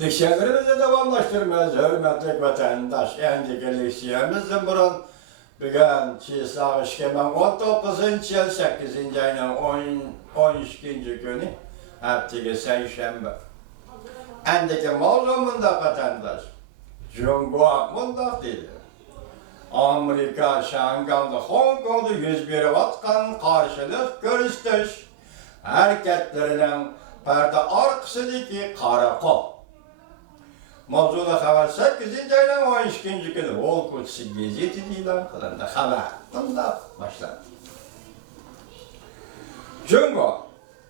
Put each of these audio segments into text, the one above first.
Leksiyonlarımızı davamlaştırmaz, hürmetli vatandaş. Endiki leksiyonumuzun burun bugün Çiğsağışkemen 19. yıl 8. ayının 12. günü haftaki Seyşembe. Endiki mevzumunda vatandaş. Cumhuriyet mundak dedi. Amerika, Şangay'da, Hong Kong'da yüz verip atkan karşılık görüştüş hareketlerinin perde arkasındaki karakol. Mavzuda haber 8. ayının 12. günü Vol Kutsi Gezeti ilan kılındı. Haber bunda başladı. Cumhuriyet,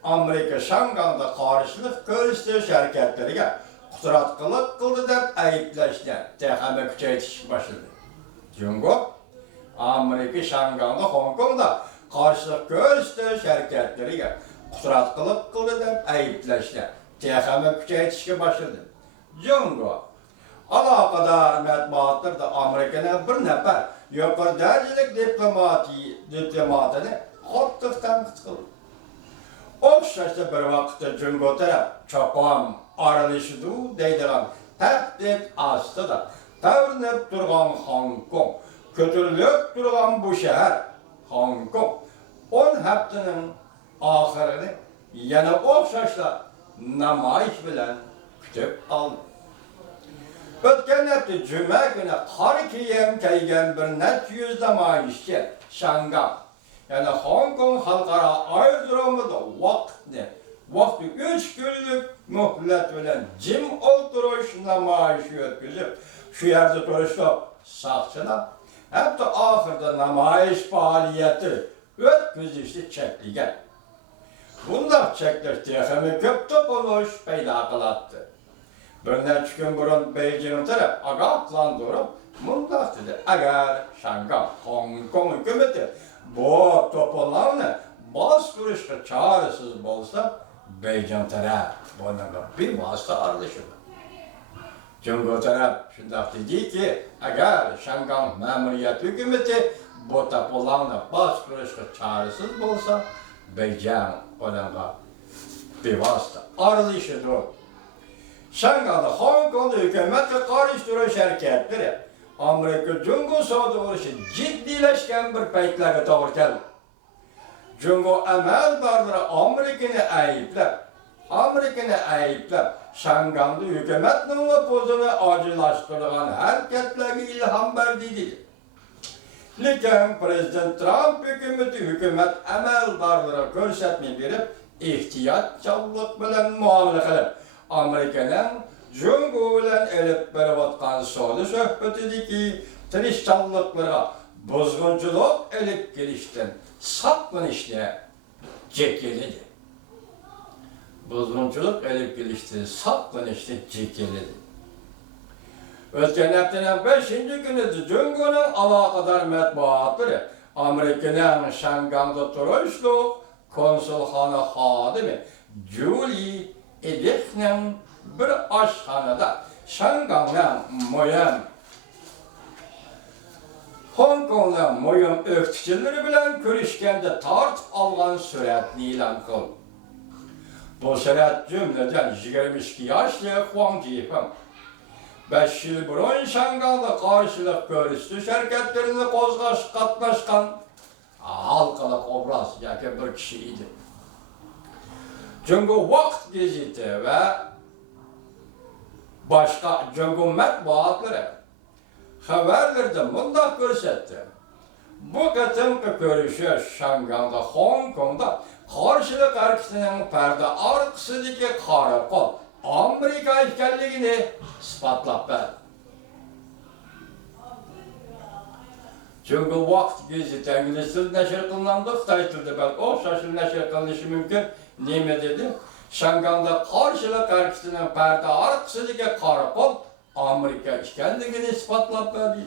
Amerika, Şangay'da karşılık görüştüş hareketlerine kuduratkılık kıldı dep ayıplaştı. Tehame küçeytiş başladı. Cumhuriyet, Amerika, Şangay'da, Hong Kong'da karşılık görüştüş hareketleriyle kuduratkılık kıldı dep ayıplaştı. Tehame küçeytişe başladı. Cumhuriyet, alakadar matbuatlarda Amerika'nın bir nefer yukarı derecelik diplomatını korktuktan kıtkıldı. Okşaşta bir vakitte Cumhuriyet taraf çoğum aralışıdı deydiğen tehdit astı da tavırınıp durgan Hong Kong, kötürülüp durgan bu şehir Hong Kong 10 haftanın ahirini yana okşaşla namayış bilen kütüp aldı. Ötken hafta Cuma günü kar kiyem kaygan bir net yüz namayışçı Şangay, yani Hong Kong halkara aerodromunda vakti 3 günlük mühlet bilen cim oturuş namayışı ötküzüp şu yerde duruşta sakçına hep de ahırda namayış faaliyeti ötküzüştü çekligen. Bunlar çekler tehemi köptü buluş peyda kılattı. Bir neçə gün burun Beijing'in taraf agaklandırıp mundak dedi. Eğer Şangay, Hong Kong hükümeti bu toparlanma bastırışta çaresiz olsa Beijing taraf bununla bir vasıta aralışır. Cumhuriyet taraf şundak dedi ki eğer Şangay memuriyet hükümeti bu toparlanma bastırışta çaresiz olsa Beijing bununla bir vasıta aralışır. Şangay'da, Hong Kong'da hükümetle karıştırış hareketleri Amerika Cumhuriyet Savcı oluşu ciddileşken bir peytlere doğru geldi. Cumhuriyet emeldarları Amerika'nı ayıplap, Şangay'da hükümetin nüfuzunu acılaştırılan hareketlere ilham verdiydi. Lakin Prezident Trump hükümet emeldarları görsetmeyi verip ihtiyatçılık bilen muamele kılıp Amerika'nın Cumhuriyet'le elip berabatkan soğudu söhbetideki tirişçallıklara bozgunculuk elip gelişten saplanışta cekeledi. Bozgunculuk elip gelişten saplanışta cekeledi. Ötken haftanın 5. günü Cumhuriyet'in alakadar matbuatları Amerika'nın Şangay'da duruşlu konsulhane hadimi Julie Edith'nin bir aşhanada Şangay'ın moyam Hong Kong'un moyam öftücüleri bilen görüşkende tartıp algan süratini ilan kıldı. Bu sürat cümleden 22 yaşlı Huang Jifeng 5 yıl burun Şangay'da karşılık görüştü şirketlerini katlaşkan halkalık obraz yaki bir kişiydi. Cumhuriyet Vakt Gezeti ve başka Cumhuriyet matbuatları haberlerde mundak görsetti. Bu kıtımkı görüşü Şangay'da, Hong Kong'da karşılık arkasının perde arkasındaki karakol Amerika işgalliğini ispatlap verdi. Cumhuriyet Vakt Gezeti İngiliz dil neşir kılınandı, Xitay tilde belki o şaşır neşir kılınışı mümkün. Neyme dedi? Şangay'da karşılık arkasının perde arkasındaki karakol Amerika işgalliğini ispatlap verdi.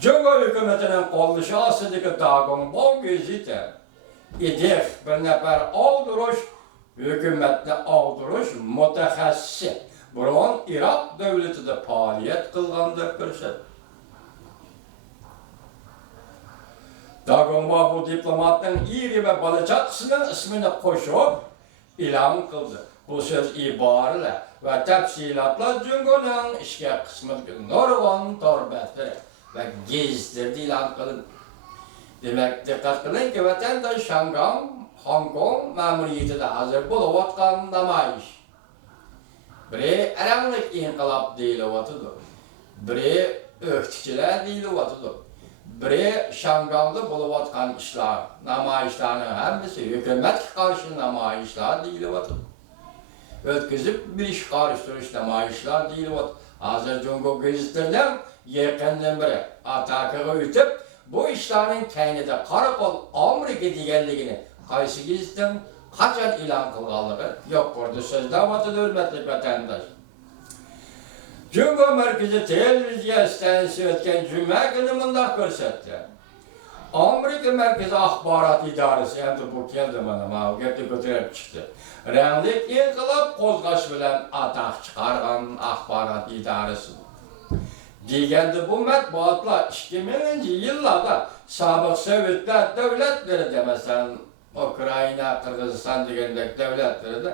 Cumhuriyet hükümetinin kollusu aslındaki dağın bol gezeti İdih bir nefer aldırış, hükümetle aldırış mütehassisi. Burun Irak devleti de faaliyet kılgandır görüşür. Dağın bu diplomatın iri ve balıcakısının ismini koşup ilan kıldı. bu söz ibarələ və təfsilatla Cüngo'nun işgə qismətki nurgun torbətləri və gezdirdi ilan qılın. Demək, diqqət qılın ki, vətəndaş Şangam, Hong Kong məmuriyyəti də hazır buluvatqan namayiş. Biri əramlıq inqilab deyiləvatıdır. Biri öhtükilər deyiləvatıdır. Biri Şangamda buluvatqan işler, namayişlarının hepsi hükümet karşı namayişler deyiləvatıdır. Ötküzüp bir iş karıştırış namayişler deyiləvatıdır. Hazır Cungo gazetlerden yakından biri atakığı ütüp bu işlerin kendine karakol Amerika diyenliğini kaysı gazetten kaçan ilan kılgalığı yok burada sözde avatıdır hürmetli vatandaş. Cungo Merkezi Televizyon istenisi ötken cümle günü mındak görsetti. Amerika Merkezi Ahbarat İdaresi, yani bu geldi bana, o geldi götürüp çıktı. Rənglik inqilab qozğaş bilen atak çıkargan Ahbarat İdaresi. Degəndə bu mətbuatlar 2000-ci yıllarda sabıq Sovetlər dövlətləri deməsən, Ukrayna, Qırğızistan degəndək dövlətləri də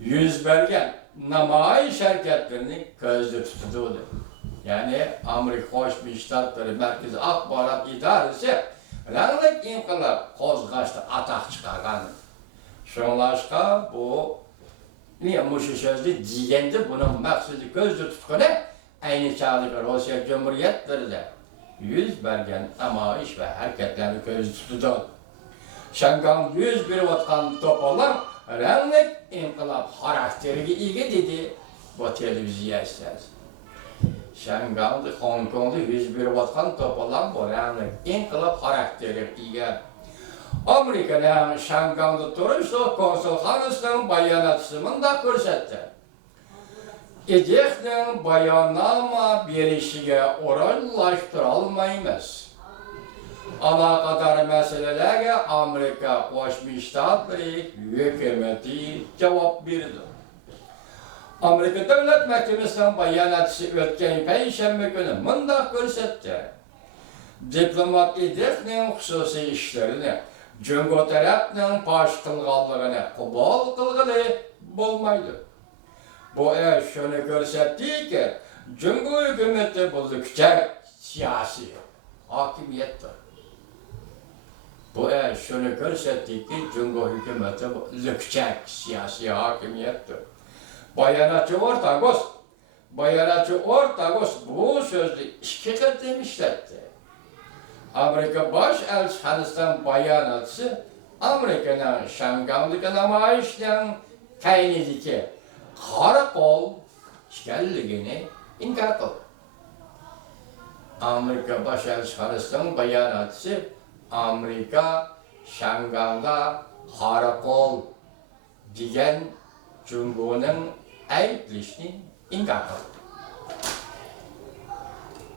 yüz bergen namayiş hareketlerini gözde tutuyordu. Yani Amerika Koşmuş Ştatları Merkezi Akbarat İdaresi Rənglik inqilab qozğaşda atak çıkargan. Şunlaşqa bu niye muşu sözlü diyende bunun maksızı gözde tutkunu aynı çağlık Rusya Cumhuriyetleri de yüz bergen namayiş ve hareketlerini gözde tutuyordu. Şangam 101 vatkan topalan Rənglik inqilab xarakteri iyi dedi bu televizyon isterse. Şangam'da, Hong Kong'da 101 vatkan topalan bu Rənglik inqilab xarakteri iyi. Amerika'nın Şangam'da turuşlu konsulxanasının bayanatçısını da görsetti. İdek'nin bayannama verişine oranlaştırılmayız. Alakadar meselelerine Amerika Koşmuş Ştatları hükümeti cevap verdi. Amerika Devlet Mahkemesi'nin bayanatçısı ötken Perşembe günü mındak görsetti. Diplomat İdek'nin hususi işlerini Cungo tarafının baş kılğanlığını kubal kılgılı bulmaydı. Bu şunu görsetti ki Cungo hükümeti bu küçük siyasi hakimiyettir. Bu şunu gösterdi ki Cungo hükümeti lükçek siyasi hakimiyettir. Bayanatçı Ortagos bu sözü iki kez demişlerdi. Amerika Başelçisi'nin bayanatçısı Amerika'nın Şangam'daki namayişten kaynediki karakol işgalliğini inkar kıldı. Amerika Başelçisi'nin bayanatçısı Amerika Şangam'da karakol diyen Cungo'nun ayıplışını inkar kıldı.